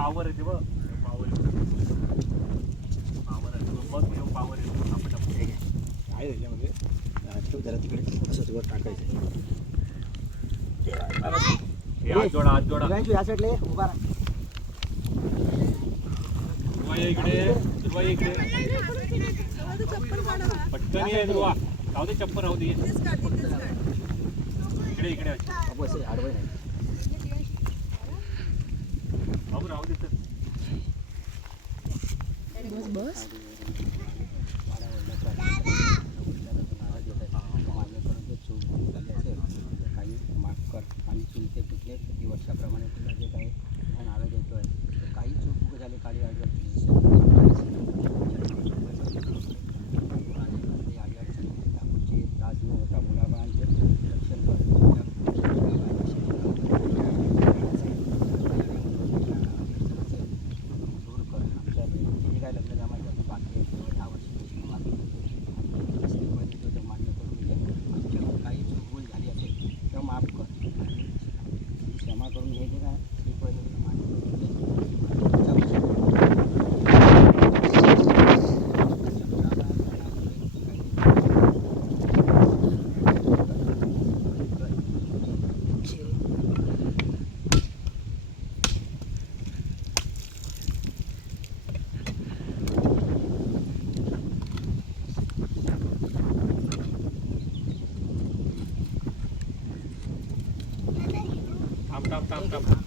Power येते बघ, power येते बघ, पावर येतो आपण आहे त्याच्यामध्ये जरा तिकडे थोडंसं वर टाकायचं. हात जोडा, हात जोडा. या साईडला उभा राहा. इकडे इकडे पटकन ये ध्रुवा. राहू दे चप्पल, राहू दे. इकडे इकडे आडवं नाही बाबू, राहू दे तर. बस काही माफ कर. आणि चुलते कुठले किती वर्षाप्रमाणे तुला जे काही नारळ देतोय, काही चूक झाली काळी अडचण त्रास न होता मुलाबाळांचे रक्षण कर. दूर कर. आमच्या जे काय लग्न जमायचं बाकी आहे 10 वर्षाची मागे मान्य करून घे. आमच्याकडून काही चूकभूल झाली असेल तेव्हा माफ कर. क्षमा करून घ्यायचे का ही पद्धतीने मान्य करून घे. थांब थांब थांब थांब.